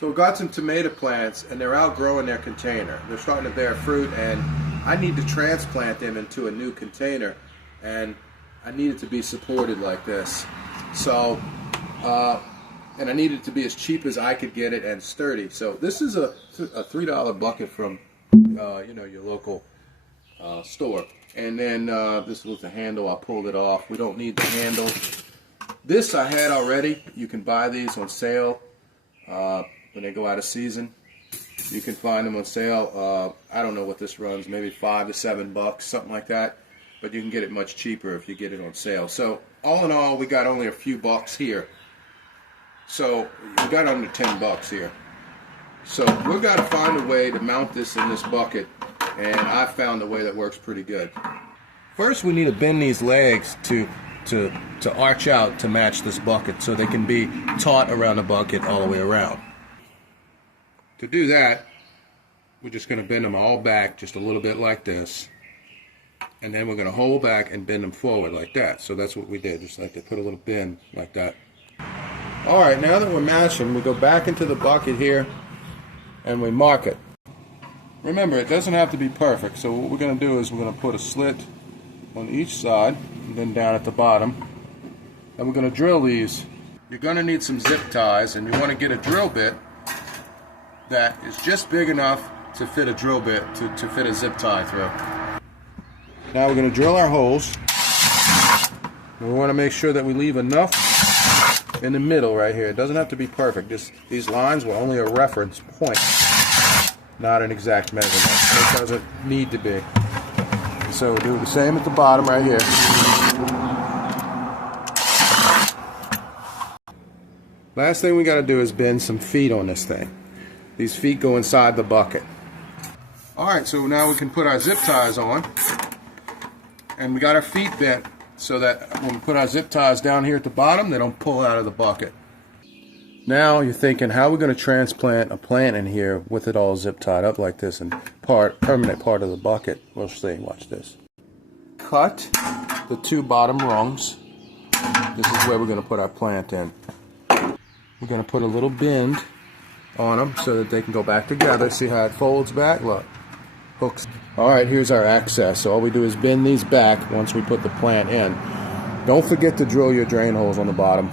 So we got some tomato plants, and they're outgrowing their container. They're starting to bear fruit, and I need to transplant them into a new container, and I need it to be supported like this. So, and I need it to be as cheap as I could get it and sturdy. So this is a $3 bucket from, your local store. And then this was the handle. I pulled it off. We don't need the handle. This I had already. You can buy these on sale. When they go out of season, you can find them on sale. I don't know what this runs, maybe $5 to $7, something like that. But you can get it much cheaper if you get it on sale. So all in all, we got only a few bucks here. So we got under $10 here. So we've got to find a way to mount this in this bucket, and I found a way that works pretty good. First, we need to bend these legs to arch out to match this bucket, so they can be taut around the bucket all the way around. To do that, we're just going to bend them all back just a little bit like this, and then we're going to hold back and bend them forward like that. So that's what we did, just like to put a little bend like that. Alright, now that we're matching, we go back into the bucket here and we mark it. Remember, it doesn't have to be perfect, so what we're going to do is we're going to put a slit on each side and then down at the bottom, and we're going to drill these. You're going to need some zip ties, and you want to get a drill bit that is just big enough to fit a drill bit to fit a zip tie through. Now we're going to drill our holes. We want to make sure that we leave enough in the middle right here. It doesn't have to be perfect. These lines were only a reference point, not an exact measurement. It doesn't need to be. So we'll do the same at the bottom right here. Last thing we got to do is bend some feet on this thing. These feet go inside the bucket. Alright, so now we can put our zip ties on. And we got our feet bent so that when we put our zip ties down here at the bottom, they don't pull out of the bucket. Now you're thinking, how are we going to transplant a plant in here with it all zip tied up like this and permanent part of the bucket? We'll see. Watch this. Cut the two bottom rungs. This is where we're going to put our plant in. We're going to put a little bend on them so that they can go back together. See how it folds back? Look. Hooks. Alright, here's our access. So all we do is bend these back once we put the plant in. Don't forget to drill your drain holes on the bottom.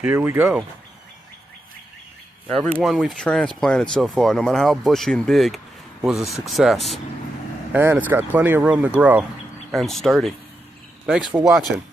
Here we go. Every one we've transplanted so far, no matter how bushy and big, was a success. And it's got plenty of room to grow and sturdy. Thanks for watching.